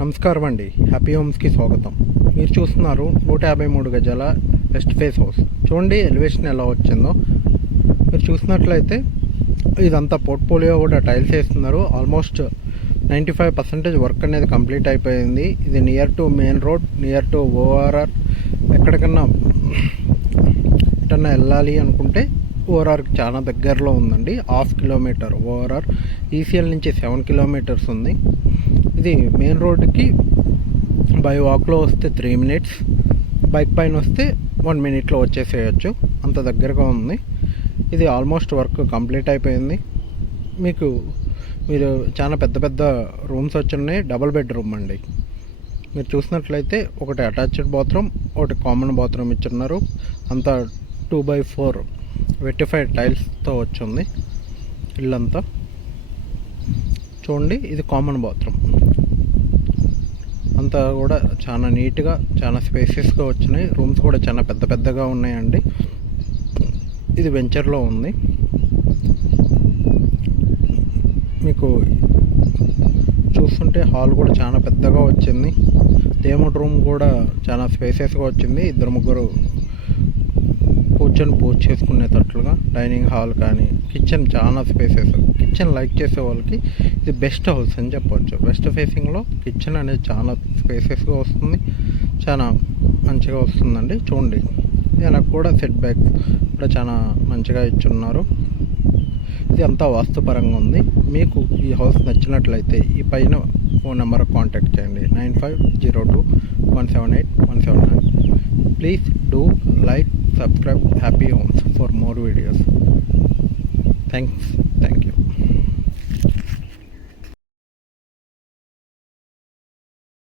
నమస్కారం అండి, హ్యాపీ హోమ్స్కి స్వాగతం. మీరు చూస్తున్నారు 153 గజాల వెస్ట్ ఫేస్ హౌస్. చూడండి ఎలివేషన్ ఎలా వచ్చిందో. మీరు చూసినట్లయితే ఇదంతా పోర్ట్ఫోలియో కూడా టైల్స్ వేస్తున్నారు. ఆల్మోస్ట్ 95% వర్క్ అనేది కంప్లీట్ అయిపోయింది. ఇది near to main road, near to ORR. ఎక్కడికన్నా ఎటన్నా వెళ్ళాలి అనుకుంటే ఓఆర్ఆర్కి చాలా దగ్గరలో ఉందండి. 1/2 కిలోమీటర్ ఓఆర్ఆర్. ఈసీఎల్ నుంచి 7 కిలోమీటర్స్ ఉంది. ఇది మెయిన్ రోడ్డుకి బై వాక్లో వస్తే 3 minutes, బైక్ పైన వస్తే 1 minute వచ్చేసేయచ్చు. అంత దగ్గరగా ఉంది. ఇది ఆల్మోస్ట్ వర్క్ కంప్లీట్ అయిపోయింది. మీరు చాలా పెద్ద పెద్ద రూమ్స్ వచ్చున్నాయి. డబుల్ బెడ్రూమ్ అండి. మీరు చూసినట్లయితే ఒకటి అటాచ్డ్ బాత్రూమ్, ఒకటి కామన్ బాత్రూమ్ ఇచ్చున్నారు. అంతా 2x4 వెట్టిఫైడ్ టైల్స్తో వచ్చింది ఇల్లంతా. చూడండి, ఇది కామన్ బాత్రూమ్. అంతా కూడా చాలా నీట్గా, చాలా స్పేసియస్గా వచ్చినాయి. రూమ్స్ కూడా చాలా పెద్ద పెద్దగా ఉన్నాయండి. ఇది వెంచర్లో ఉంది. మీకు చూస్తుంటే హాల్ కూడా చాలా పెద్దగా వచ్చింది. దేవుడి రూమ్ కూడా చాలా స్పేసియస్గా వచ్చింది. 2-3 కూర్చొని పూజ చేసుకునేటట్లుగా. డైనింగ్ హాల్ కానీ, కిచెన్ చాలా స్పేసెస్. కిచెన్ లైక్ చేసే వాళ్ళకి ఇది బెస్ట్ హౌస్ అని చెప్పవచ్చు. వెస్ట్ ఫేసింగ్లో కిచెన్ అనేది చాలా స్పేసెస్గా వస్తుంది, చాలా మంచిగా వస్తుందండి. చూడండి, నాకు కూడా సెట్ బ్యాక్ కూడా చాలా మంచిగా ఇచ్చున్నారు. ఇది అంతా వాస్తుపరంగా ఉంది. మీకు ఈ హౌస్ నచ్చినట్లయితే ఈ పైన ఫోన్ నెంబర్ కాంటాక్ట్ చేయండి, 9502178179. Please do like, subscribe Happy Homes for more videos. Thank you.